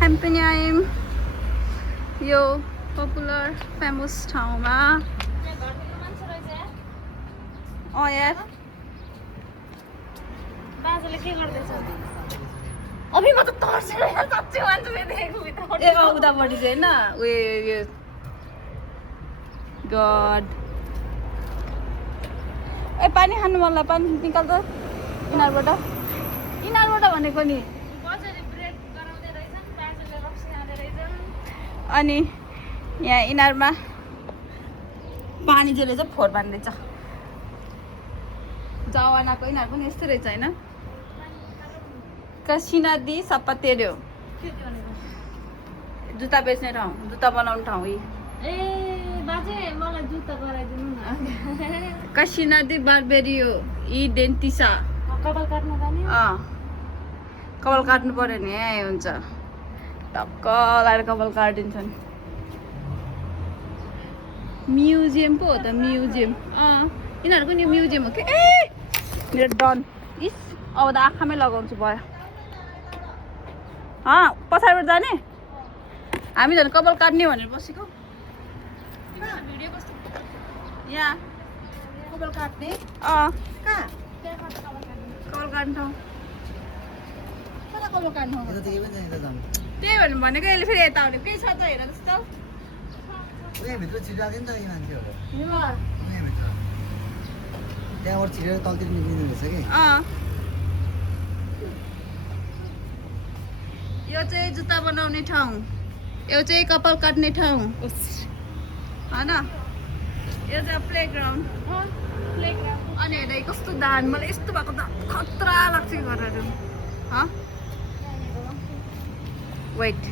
हामी पनि आयौँ यो पपुलर फेमस ठाउँमा यार बाजुले के गर्दैछ अभि म त तर्सेर साच्चै मान्छे देखेको भित्र ए उतापट्टि चाहिँ होइन उयो गड ए पानी खानु मन लाग्यो पानी निकाल त यिनीहरूबाट भनेको नि कसरी ब्रेक गराउँदै रहेछन् बाजुले रक्सी खाँदै रहेछन् अनि यहाँ यिनीहरूमा पानी जसले चाहिँ फोहोर पार्दैछ जवानाको यिनीहरू पनि यस्तै रहेछ होइन कसिना दि सप्पा तेर्यो के भनेको जुत्ता बेच्ने ठाउँ जुत्ता बनाउने ठाउँ यी ए बाजे मलाई जुत्ता गराइदिनु न कसिना दि बार्बेरियो यी डेन्टिसा कपाल काट्न जाने कपाल काट्नु पर्यो नि यहीँ हुन्छ टक्क लगाएर कपाल काटिदिन्छन् म्युजियम पो हो त म्युजियम यिनीहरूको नि म्युजियम हो कि ए मेरो डन इस अब त आँखामै लगाउँछु भयो पछाडिबाट जाने हामी झन् कपाल काट्ने भनेर बसेको भिडियो कस्तो यहाँ कपाल काट्ने कहाँ कहाँ कपाल काट्ने ठाउँ कता कपाल काट्नु त्यही भनेर भनेको यसले फेरि यता आउने केही छ त हेर जस्तो भित्र छिरिरहेको नि त यी मान्छेहरू हिँड भित्र त्यहाँबाट छिरेर तलतिर निक्लिनु रहेछ कि यो चाहिँ जुत्ता बनाउने ठाउँ यो चाहिँ कपाल काट्ने ठाउँ होइन यो चाहिँ प्लेग्राउन्ड अनि हेर कस्तो धान मलाई यस्तो भएको त खतरा लाग्छ कि गरेर वेट